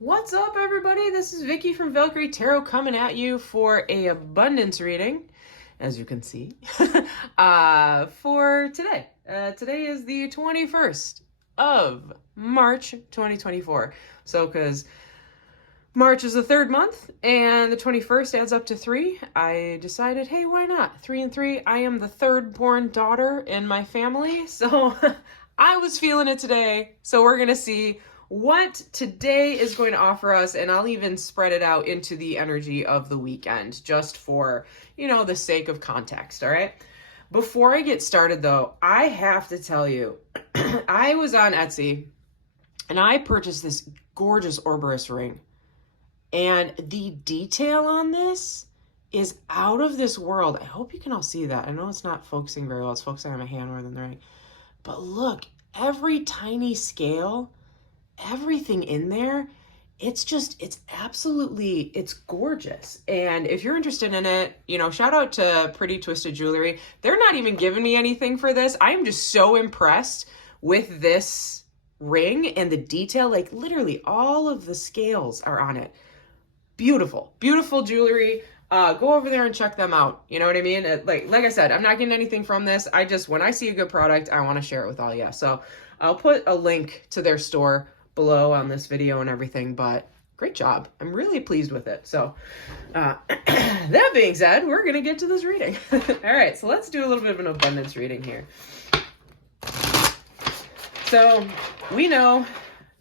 What's up, everybody? This is Vicky from Valkyrie Tarot coming at you for a abundance reading, as you can see, for today. Today is the 21st of March, 2024. So, because March is the third month and the 21st adds up to 3, I decided, hey, why not? 3 and 3. I am the third born daughter in my family, so I was feeling it today. So we're going to see what today is going to offer us, and I'll even spread it out into the energy of the weekend, just for, the sake of context, all right? Before I get started, though, I have to tell you, I was on Etsy, and I purchased this gorgeous Ouroboros ring, and the detail on this is out of this world. I hope you can all see that. I know it's not focusing very well. It's focusing on my hand more than the ring. But look, every tiny scale, everything in there, it's gorgeous. And if you're interested in it, shout out to Pretty Twisted Jewelry. They're not even giving me anything for this. I'm just so impressed with this ring and the detail. Like, literally all of the scales are on it. Beautiful jewelry. Go over there and check them out. You know what I mean? Like I said, I'm not getting anything from this. When I see a good product, I want to share it with all you. So I'll put a link to their store below on this video and everything, but great job. I'm really pleased with it. So that being said, we're going to get to this reading. All right, so let's do a little bit of an abundance reading here. So we know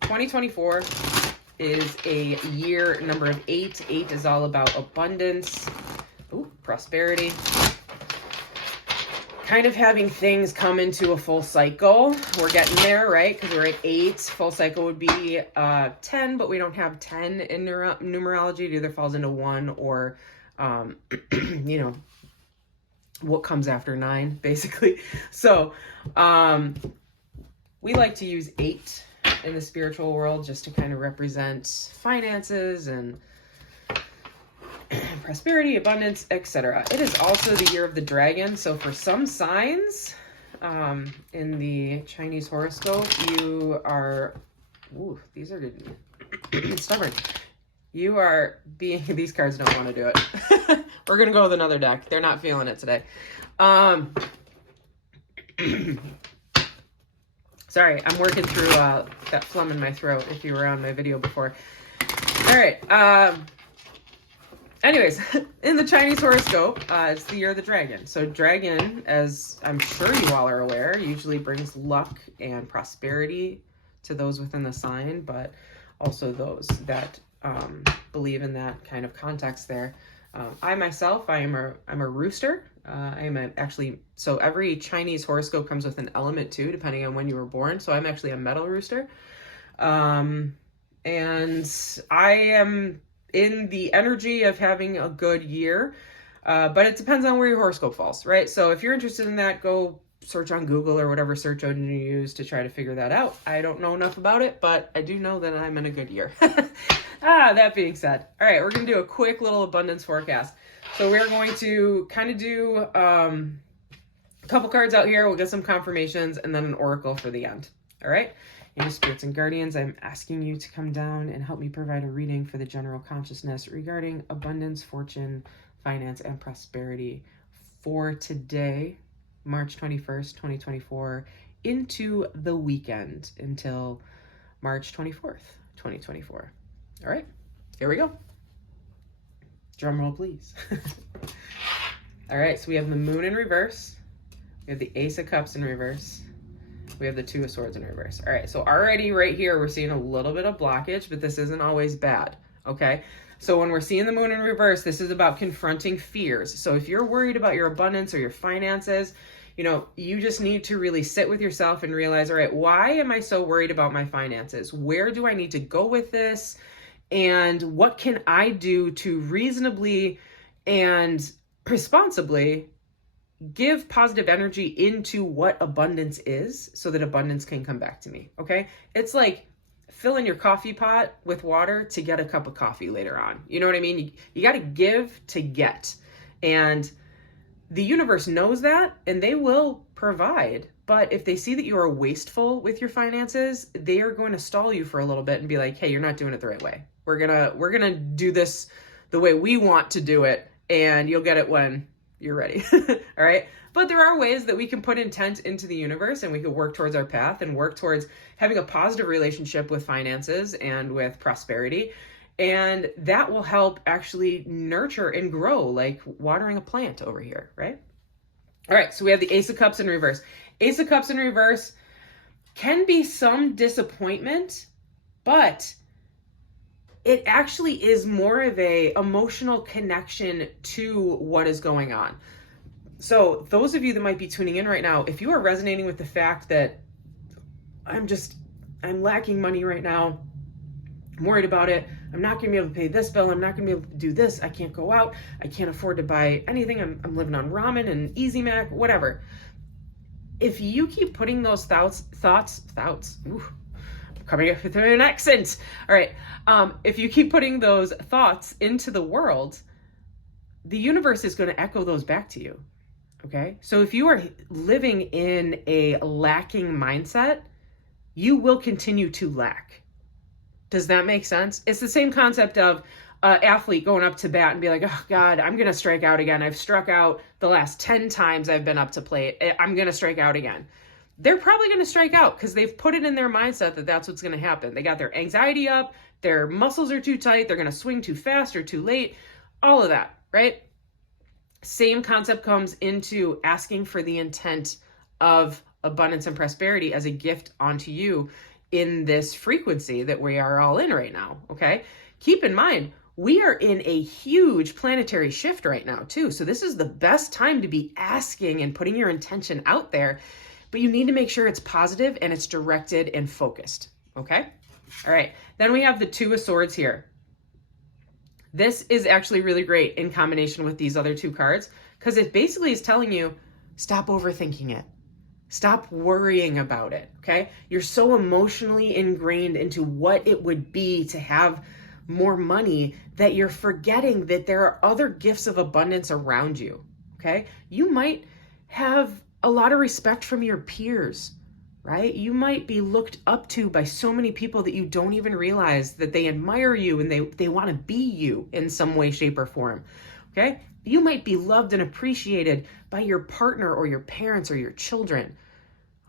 2024 is a year number of 8. 8 is all about abundance, prosperity, kind of having things come into a full cycle. We're getting there, right? Because we're at 8. Full cycle would be 10, but we don't have 10 in numerology. It either falls into 1 or, what comes after 9, basically. So we like to use 8 in the spiritual world just to kind of represent finances and prosperity, abundance, etc. It is also the year of the dragon. So for some signs in the Chinese horoscope, you are, these are stubborn. You are being, these cards don't want to do it. We're going to go with another deck. They're not feeling it today. Sorry, I'm working through that phlegm in my throat if you were on my video before. All right. Anyways, in the Chinese horoscope, it's the year of the dragon. So dragon, as I'm sure you all are aware, usually brings luck and prosperity to those within the sign, but also those that believe in that kind of context there. I myself, I'm a rooster. So every Chinese horoscope comes with an element too, depending on when you were born. So I'm actually a metal rooster. And I am in the energy of having a good year. But it depends on where your horoscope falls, right? So if you're interested in that, go search on Google or whatever search engine you use to try to figure that out. I don't know enough about it, but I do know that I'm in a good year. That being said, all right, we're going to do a quick little abundance forecast. So we're going to kind of do a couple cards out here. We'll get some confirmations and then an oracle for the end. All right. Your spirits and guardians, I'm asking you to come down and help me provide a reading for the general consciousness regarding abundance, fortune, finance, and prosperity for today, March 21st, 2024, into the weekend until March 24th, 2024. All right, here we go. Drum roll, please. All right, so we have the moon in reverse. We have the Ace of Cups in reverse. We have the Two of Swords in reverse. All right, so already right here, we're seeing a little bit of blockage, but this isn't always bad, okay? So when we're seeing the moon in reverse, this is about confronting fears. So if you're worried about your abundance or your finances, you just need to really sit with yourself and realize, all right, why am I so worried about my finances? Where do I need to go with this? And what can I do to reasonably and responsibly give positive energy into what abundance is so that abundance can come back to me, okay? It's like filling your coffee pot with water to get a cup of coffee later on. You know what I mean? You got to give to get. And the universe knows that, and they will provide But if they see that you are wasteful with your finances, they are going to stall you for a little bit and be like, hey, you're not doing it the right way. We're gonna do this the way we want to do it, and you'll get it when you're ready. All right. But there are ways that we can put intent into the universe, and we can work towards our path and work towards having a positive relationship with finances and with prosperity. And that will help actually nurture and grow, like watering a plant over here, right? All right, so we have the Ace of Cups in reverse. Ace of Cups in reverse can be some disappointment, but it actually is more of a emotional connection to what is going on. So those of you that might be tuning in right now, if you are resonating with the fact that I'm lacking money right now, I'm worried about it, I'm not going to be able to pay this bill, I'm not going to be able to do this, I can't go out, I can't afford to buy anything, I'm living on ramen and Easy Mac, whatever. If you keep putting those thoughts, ooh, I'm coming up with an accent. All right. If you keep putting those thoughts into the world, the universe is going to echo those back to you. Okay. So if you are living in a lacking mindset, you will continue to lack. Does that make sense? It's the same concept of an athlete going up to bat and be like, oh God, I'm going to strike out again. I've struck out the last 10 times I've been up to plate. I'm going to strike out again. They're probably going to strike out because they've put it in their mindset that that's what's going to happen. They got their anxiety up, their muscles are too tight, they're going to swing too fast or too late, all of that, right? Same concept comes into asking for the intent of abundance and prosperity as a gift onto you in this frequency that we are all in right now, okay? Keep in mind, we are in a huge planetary shift right now too. So this is the best time to be asking and putting your intention out there, but you need to make sure it's positive and it's directed and focused, okay? All right, then we have the Two of Swords here. This is actually really great in combination with these other two cards because it basically is telling you, stop overthinking it. Stop worrying about it, okay? You're so emotionally ingrained into what it would be to have more money that you're forgetting that there are other gifts of abundance around you, okay? You might have a lot of respect from your peers, right? You might be looked up to by so many people that you don't even realize that they admire you and they want to be you in some way, shape, or form, okay? You might be loved and appreciated by your partner or your parents or your children,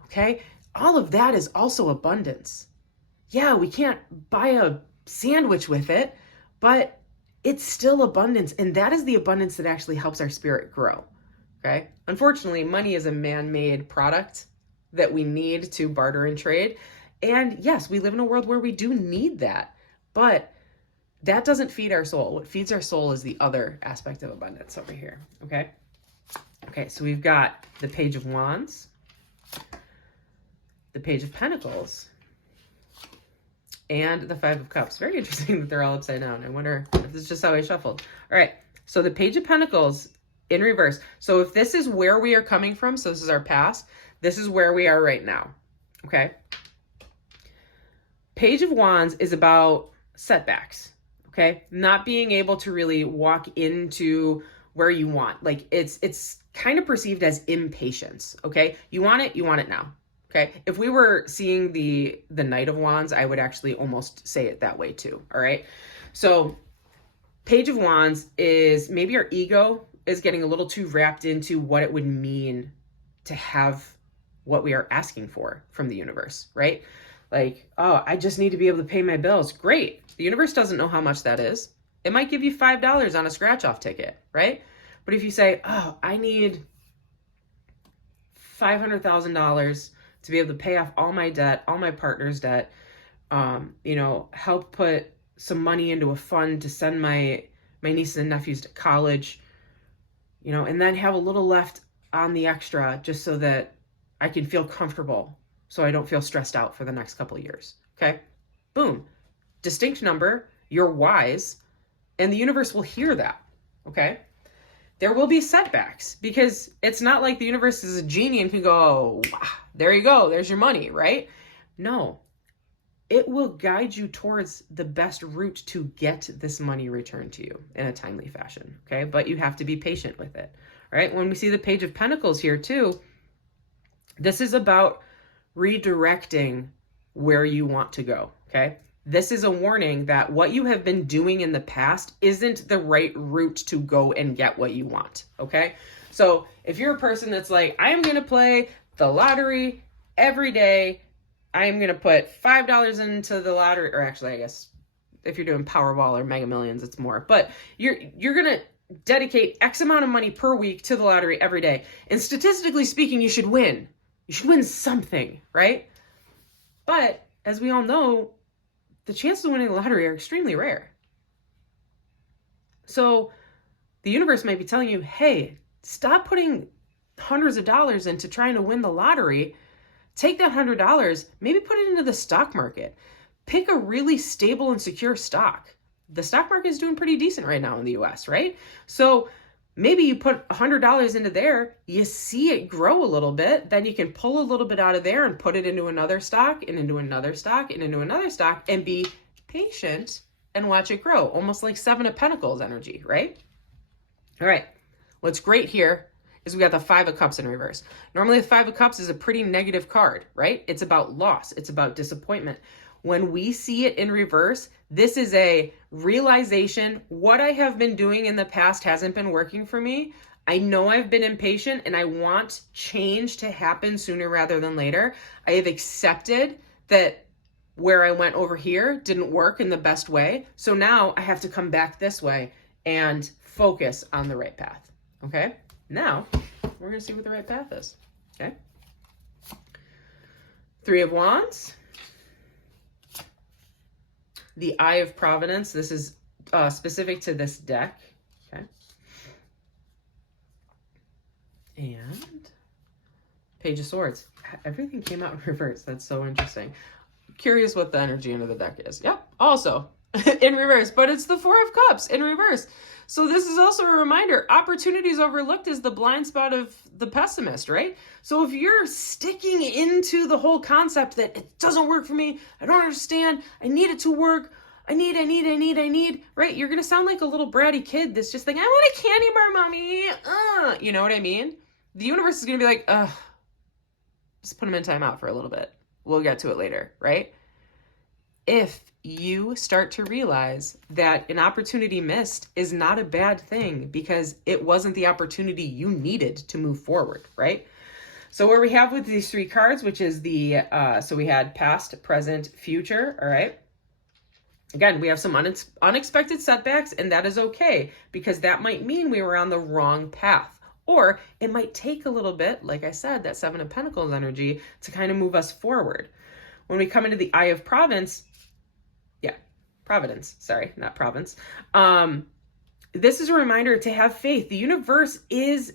okay? All of that is also abundance. Yeah, we can't buy a sandwich with it, but it's still abundance. And that is the abundance that actually helps our spirit grow, okay? Unfortunately, money is a man-made product that we need to barter and trade. And yes, we live in a world where we do need that, but that doesn't feed our soul. What feeds our soul is the other aspect of abundance over here, okay? Okay, so we've got the Page of Wands, the Page of Pentacles, and the Five of Cups. Very interesting that they're all upside down. I wonder if this is just how I shuffled. All right, so the Page of Pentacles in reverse. So if this is where we are coming from, so this is our past, this is where we are right now, okay? Page of Wands is about setbacks, okay? Not being able to really walk into where you want. Like it's kind of perceived as impatience, okay? You want it now. Okay, if we were seeing the Knight of Wands, I would actually almost say it that way too, all right? So Page of Wands is maybe our ego is getting a little too wrapped into what it would mean to have what we are asking for from the universe, right? Like, oh, I just need to be able to pay my bills. Great. The universe doesn't know how much that is. It might give you $5 on a scratch-off ticket, right? But if you say, oh, I need $500,000 to be able to pay off all my debt, all my partner's debt, help put some money into a fund to send my nieces and nephews to college, and then have a little left on the extra just so that I can feel comfortable so I don't feel stressed out for the next couple of years, okay? Boom. Distinct number, you're wise, and the universe will hear that, okay? There will be setbacks because it's not like the universe is a genie and can go, oh, there you go, there's your money, right? No, it will guide you towards the best route to get this money returned to you in a timely fashion, okay? But you have to be patient with it, all right? When we see the Page of Pentacles here too, This is about redirecting where you want to go, okay? This is a warning that what you have been doing in the past isn't the right route to go and get what you want, okay? So if you're a person that's like, I'm going to play the lottery every day, I'm going to put $5 into the lottery, or actually, I guess if you're doing Powerball or Mega Millions, it's more, but you're going to dedicate X amount of money per week to the lottery every day. And statistically speaking, you should win. You should win something, right? But as we all know, the chances of winning the lottery are extremely rare. So the universe might be telling you, hey, stop putting hundreds of dollars into trying to win the lottery. Take that $100, maybe put it into the stock market. Pick a really stable and secure stock. The stock market is doing pretty decent right now in the US, right? So maybe you put $100 into there, you see it grow a little bit, then you can pull a little bit out of there and put it into another stock and into another stock and into another stock and be patient and watch it grow, almost like Seven of Pentacles energy, right? All right, what's great here is we got the Five of Cups in reverse. Normally the Five of Cups is a pretty negative card, right? It's about loss, it's about disappointment. When we see it in reverse, this is a realization, what I have been doing in the past hasn't been working for me. I know I've been impatient and I want change to happen sooner rather than later. I have accepted that where I went over here didn't work in the best way. So now I have to come back this way and focus on the right path. Okay? Now we're going to see what the right path is. Okay? Three of Wands. The Eye of Providence. This is specific to this deck. Okay. And Page of Swords. Everything came out in reverse. That's so interesting. Curious what the energy under the deck is. Yep. Also in reverse, but it's the Four of Cups in reverse. So this is also a reminder, opportunities overlooked is the blind spot of the pessimist, right? So if you're sticking into the whole concept that it doesn't work for me, I don't understand, I need it to work, I need, right? You're going to sound like a little bratty kid that's just like, I want a candy bar, mommy. You know what I mean? The universe is going to be like, just put them in timeout for a little bit. We'll get to it later, right? If you start to realize that an opportunity missed is not a bad thing because it wasn't the opportunity you needed to move forward, right? So what we have with these three cards, which is the, so we had past, present, future, all right? Again, we have some unexpected setbacks, and that is okay because that might mean we were on the wrong path. Or it might take a little bit, like I said, that Seven of Pentacles energy to kind of move us forward. When we come into the Eye of Providence, sorry, not province. This is a reminder to have faith. The universe is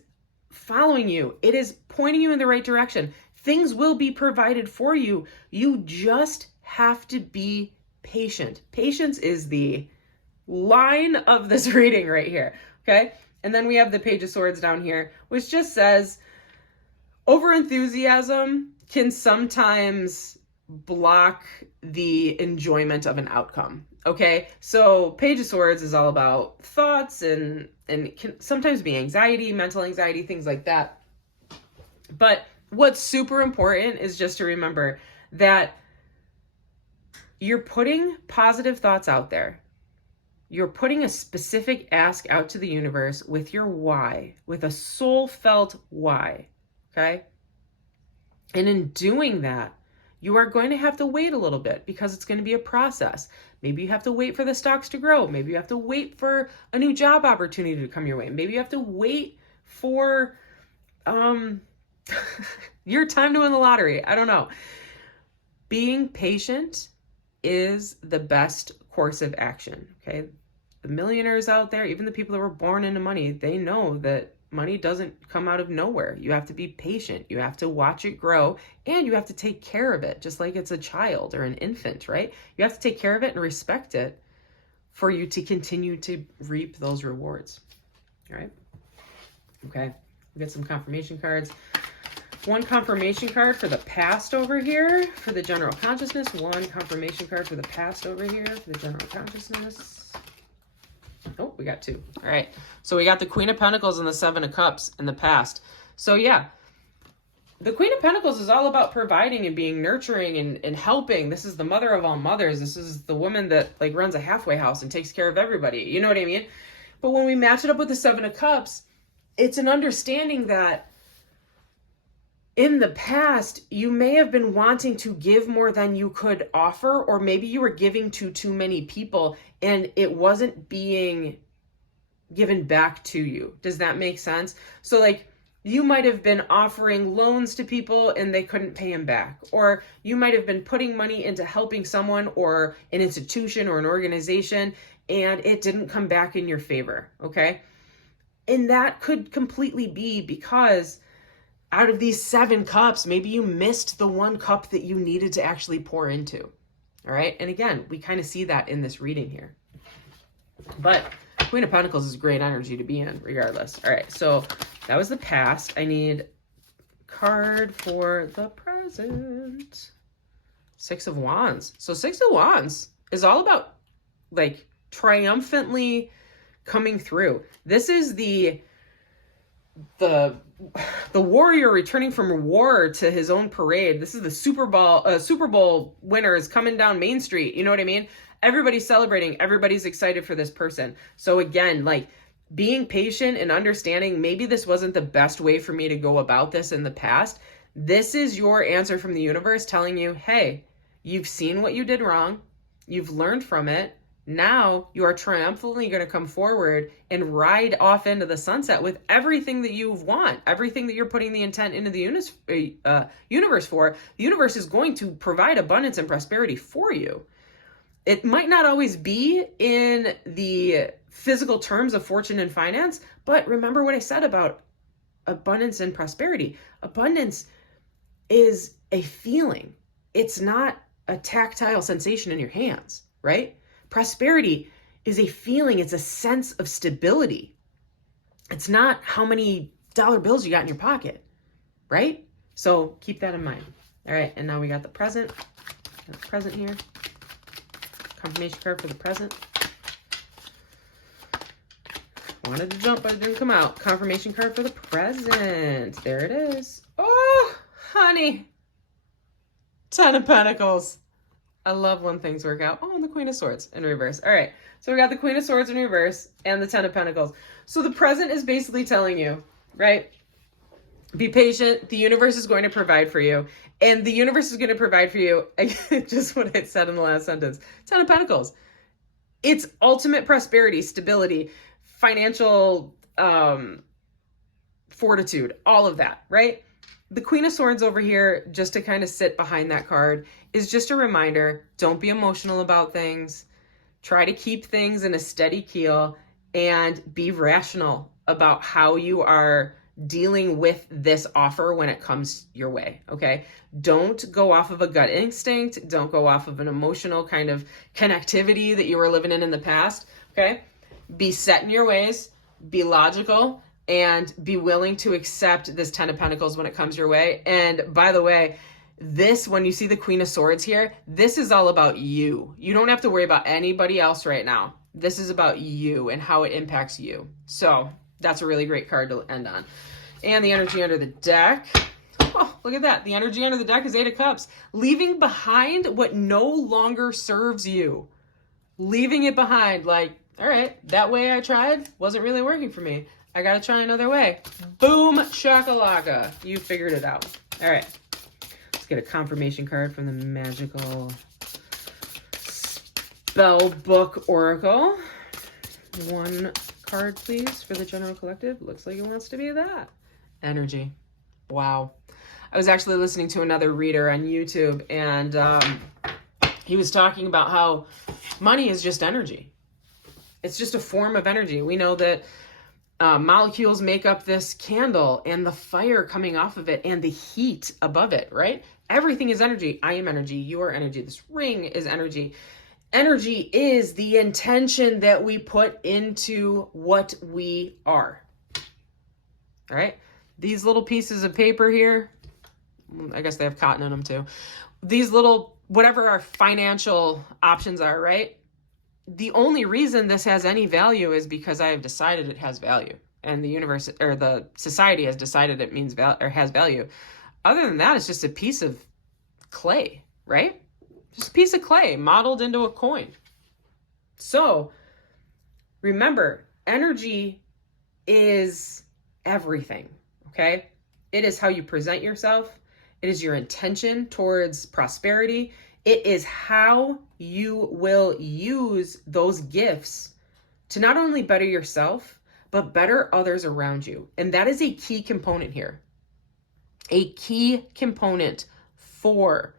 following you. It is pointing you in the right direction. Things will be provided for you. You just have to be patient. Patience is the line of this reading right here, okay? And then we have the Page of Swords down here, which just says, overenthusiasm can sometimes block the enjoyment of an outcome. Okay, so Page of Swords is all about thoughts and can sometimes be anxiety, mental anxiety, things like that. But what's super important is just to remember that you're putting positive thoughts out there. You're putting a specific ask out to the universe with your why, with a soul-felt why, okay? And in doing that, you are going to have to wait a little bit because it's going to be a process. Maybe you have to wait for the stocks to grow. Maybe you have to wait for a new job opportunity to come your way. Maybe you have to wait for your time to win the lottery. I don't know. Being patient is the best course of action, okay? The millionaires out there, even the people that were born into money, they know that money doesn't come out of nowhere. You have to be patient. You have to watch it grow, and you have to take care of it, just like it's a child or an infant, right? You have to take care of it and respect it for you to continue to reap those rewards, all right? Okay, we got some confirmation cards. One confirmation card for the past over here for the general consciousness. One confirmation card for the past over here for the general consciousness. Oh, we got two. All right. So we got the Queen of Pentacles and the Seven of Cups in the past. So yeah, the Queen of Pentacles is all about providing and being nurturing and helping. This is the mother of all mothers. This is the woman that like runs a halfway house and takes care of everybody. You know what I mean? But when we match it up with the Seven of Cups, it's an understanding that in the past, you may have been wanting to give more than you could offer, or maybe you were giving to too many people and it wasn't being given back to you. Does that make sense? So like, you might have been offering loans to people and they couldn't pay them back. Or you might have been putting money into helping someone or an institution or an organization and it didn't come back in your favor, okay? And that could completely be because out of these 7 cups, maybe you missed the 1 cup that you needed to actually pour into, all right? And again, we kind of see that in this reading here. But Queen of Pentacles is great energy to be in regardless. All right, so that was the past. I need card for the present. 6 of Wands. So 6 of Wands is all about like triumphantly coming through. This is the warrior returning from war to his own parade. This is the Super Bowl winner is coming down Main Street. You know what I mean? Everybody's celebrating. Everybody's excited for this person. So again, like being patient and understanding maybe this wasn't the best way for me to go about this in the past. This is your answer from the universe telling you, hey, you've seen what you did wrong. You've learned from it. Now you are triumphantly going to come forward and ride off into the sunset with everything that you want, everything that you're putting the intent into the universe for. The universe is going to provide abundance and prosperity for you. It might not always be in the physical terms of fortune and finance, but remember what I said about abundance and prosperity. Abundance is a feeling. It's not a tactile sensation in your hands, right? Prosperity is a feeling. It's a sense of stability. It's not how many dollar bills you got in your pocket, right? So keep that in mind. All right, and now we got the present. The present here. Confirmation card for the present. Wanted to jump, but it didn't come out. Confirmation card for the present. There it is. Oh, honey. 10 of Pentacles. I love when things work out. Oh, and the Queen of Swords in reverse. All right. So we got the Queen of Swords in reverse and the 10 of Pentacles. So the present is basically telling you, right? Be patient. The universe is going to provide for you. And the universe is going to provide for you, just what I said in the last sentence, 10 of Pentacles. It's ultimate prosperity, stability, financial fortitude, all of that, right? The Queen of Swords over here, just to kind of sit behind that card, is just a reminder, don't be emotional about things. Try to keep things in a steady keel and be rational about how you are dealing with this offer when it comes your way, okay? Don't go off of a gut instinct. Don't go off of an emotional kind of connectivity that you were living in the past, okay? Be set in your ways, be logical, and be willing to accept this 10 of Pentacles when it comes your way. And by the way, this, when you see the Queen of Swords here, this is all about you. You don't have to worry about anybody else right now. This is about you and how it impacts you. So that's a really great card to end on. And the energy under the deck. Oh, look at that. The energy under the deck is 8 of Cups. Leaving behind what no longer serves you. Leaving it behind. Like, all right, that way I tried wasn't really working for me. I got to try another way. Boom, shakalaka. You figured it out. All right. Let's get a confirmation card from the Magical Spell Book Oracle. 1 card, please, for the General Collective. Looks like it wants to be that. Energy. Wow. I was actually listening to another reader on YouTube, and he was talking about how money is just energy. It's just a form of energy. We know that molecules make up this candle, and the fire coming off of it and the heat above it, right? Everything is energy. I am energy. You are energy. This ring is energy. Energy is the intention that we put into what we are. All right? These little pieces of paper here, I guess they have cotton in them too. These little, whatever our financial options are, right? The only reason this has any value is because I have decided it has value, and the universe or the society has decided it means or has value. Other than that, it's just a piece of clay, right? Just a piece of clay modeled into a coin. So remember, energy is everything, okay? It is how you present yourself. It is your intention towards prosperity. It is how you will use those gifts to not only better yourself, but better others around you. And that is a key component here. A key component for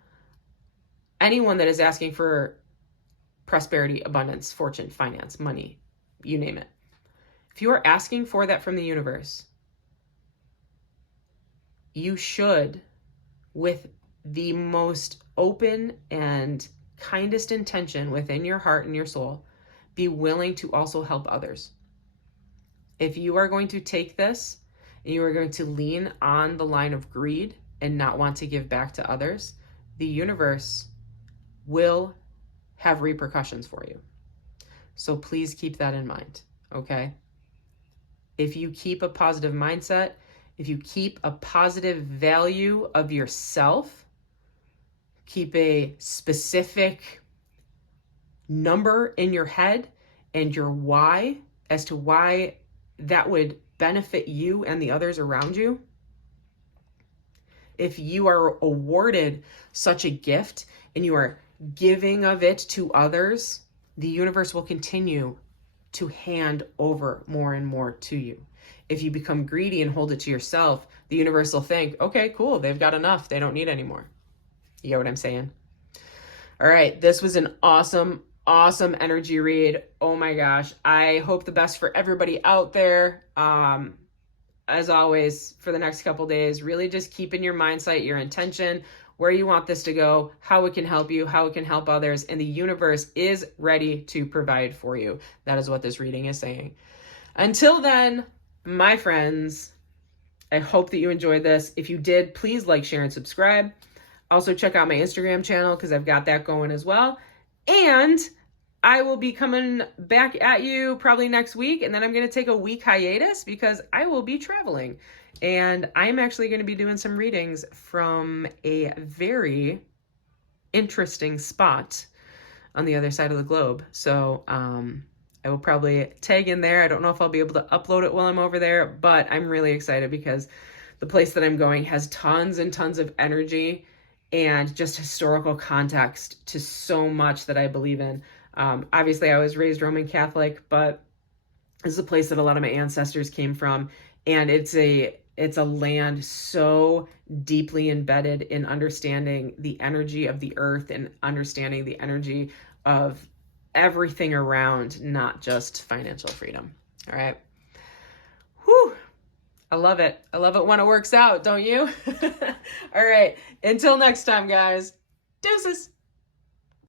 anyone that is asking for prosperity, abundance, fortune, finance, money, you name it. If you are asking for that from the universe, you should, with the most open and kindest intention within your heart and your soul, be willing to also help others. If you are going to take this and you are going to lean on the line of greed and not want to give back to others, the universe will have repercussions for you. So please keep that in mind, okay? If you keep a positive mindset, if you keep a positive value of yourself, keep a specific number in your head and your why as to why that would benefit you and the others around you. If you are awarded such a gift and you are giving of it to others, the universe will continue to hand over more and more to you. If you become greedy and hold it to yourself, the universe will think, okay, cool, they've got enough. They don't need any more. You get what I'm saying? All right, this was an awesome energy read. Oh my gosh. I hope the best for everybody out there. As always, for the next couple days, really just keep in your mindset, your intention, where you want this to go, how it can help you, how it can help others, and the universe is ready to provide for you. That is what this reading is saying. Until then, my friends, I hope that you enjoyed this. If you did, please like, share, and subscribe. Also check out my Instagram channel because I've got that going as well. And I will be coming back at you probably next week, and then I'm going to take a week hiatus because I will be traveling. And I'm actually going to be doing some readings from a very interesting spot on the other side of the globe. So I will probably tag in there. I don't know if I'll be able to upload it while I'm over there, but I'm really excited because the place that I'm going has tons and tons of energy and just historical context to so much that I believe in. Obviously, I was raised Roman Catholic, but this is a place that a lot of my ancestors came from, and it's a land so deeply embedded in understanding the energy of the earth and understanding the energy of everything around, not just financial freedom. All right. Whew. I love it. I love it when it works out, don't you? All right. Until next time, guys. Deuces.